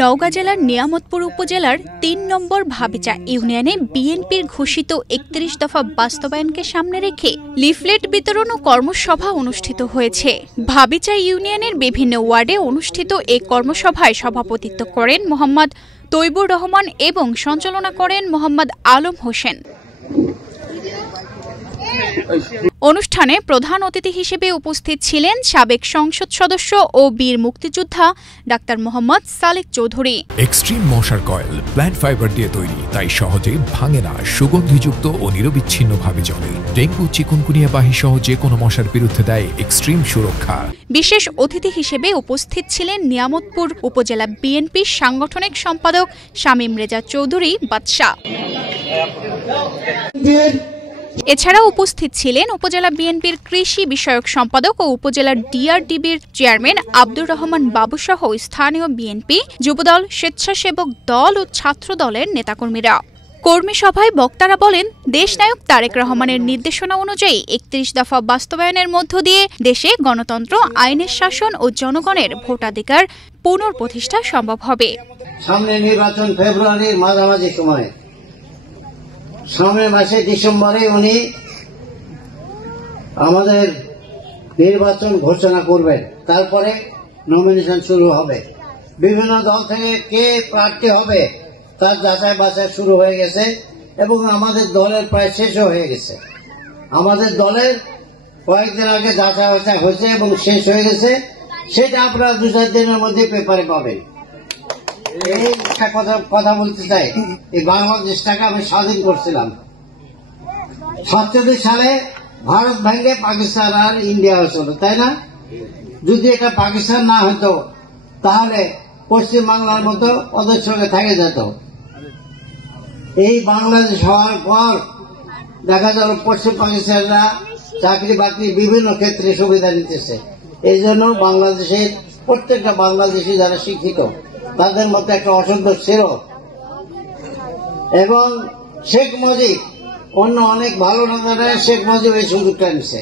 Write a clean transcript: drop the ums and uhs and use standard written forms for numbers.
নওগাঁ জেলার নিয়ামতপুর উপজেলার ৩ নম্বর ভাবিচা ইউনিয়নে বিএনপির ঘোষিত ৩১ দফা বাস্তবায়নকে সামনে রেখে লিফলেট বিতরণ ও কর্মসভা অনুষ্ঠিত হয়েছে। ভাবিচা ইউনিয়নের বিভিন্ন ওয়ার্ডে অনুষ্ঠিত এই কর্মসভায় সভাপতিত্ব করেন মোহাম্মদ তৈবুর রহমান এবং সঞ্চালনা করেন মোহাম্মদ আলম হোসেন। অনুষ্ঠানে প্রধান অতিথি হিসেবে উপস্থিত ছিলেন সাবেক সংসদ সদস্য ও বীর মুক্তিযোদ্ধা ডাক্তার মোহাম্মদ সালেক চৌধুরী। এক্সট্রিম মশার কয়েল প্ল্যান্ট ফাইবার দিয়ে তৈরি, তাই সহজে ভাঙে না, সুগন্ধিযুক্ত ও নিরবিচ্ছিন্নভাবে জ্বলে। ডেঙ্গু, চিকুনগুনিয়া বাহি সহ যে কোনো মশার বিরুদ্ধে দেয় এক্সট্রিম সুরক্ষা। বিশেষ অতিথি হিসেবে উপস্থিত ছিলেন নিয়ামতপুর উপজেলা বিএনপির সাংগঠনিক সম্পাদক শামীম রেজা চৌধুরী বাদশা। এছাড়াও উপস্থিত ছিলেন উপজেলা বিএনপির কৃষি বিষয়ক সম্পাদক ও উপজেলার ডিআরডিবির চেয়ারম্যান আব্দুর রহমান বাবু সহ স্থানীয় বিএনপি, যুবদল, স্বেচ্ছাসেবক দল ও ছাত্র দলের নেতাকর্মীরা। কর্মী সভায় বক্তারা বলেন, দেশনায়ক তারেক রহমানের নির্দেশনা অনুযায়ী ৩১ দফা বাস্তবায়নের মধ্য দিয়ে দেশে গণতন্ত্র, আইনের শাসন ও জনগণের ভোটাধিকার পুনঃপ্রতিষ্ঠা সম্ভব হবে। সামনে নির্বাচন ফেব্রুয়ারির মাঝামাঝি সময়ে, সামনের মাসে ডিসেম্বরে উনি আমাদের নির্বাচন ঘোষণা করবেন। তারপরে নমিনেশন শুরু হবে। বিভিন্ন দল থেকে কে প্রার্থী হবে তার যাচাই বাছাই শুরু হয়ে গেছে এবং আমাদের দলের প্রায় শেষও হয়ে গেছে। আমাদের দলের কয়েকদিন আগে যাচাই বাছাই হয়েছে এবং শেষ হয়ে গেছে। সেটা আপনারা ২-৪ দিনের মধ্যে পেপারে পাবেন। এই একটা কথা বলতে চাই, এই বাংলাদেশটাকে আমি স্বাধীন করছিলাম ৪৭ সালে। ভারত ভেঙে পাকিস্তান আর ইন্ডিয়া হয়েছিল, তাই না? যদি এটা পাকিস্তান না হতো তাহলে পশ্চিম বাংলার মতো ওদের সঙ্গে থেকে যেত। এই বাংলাদেশ হওয়ার পর দেখা গেল পশ্চিম পাকিস্তানরা চাকরি বাকরি বিভিন্ন ক্ষেত্রে সুবিধা নিতেছে। এই জন্য বাংলাদেশের প্রত্যেকটা বাংলাদেশি যারা শিক্ষিত তাদের মধ্যে একটা অসন্তোষ ছিল এবং শেখ মুজিব অন্য অনেক ভালো নেতারা শেখ মুজিব এই সুযোগটা নিছে।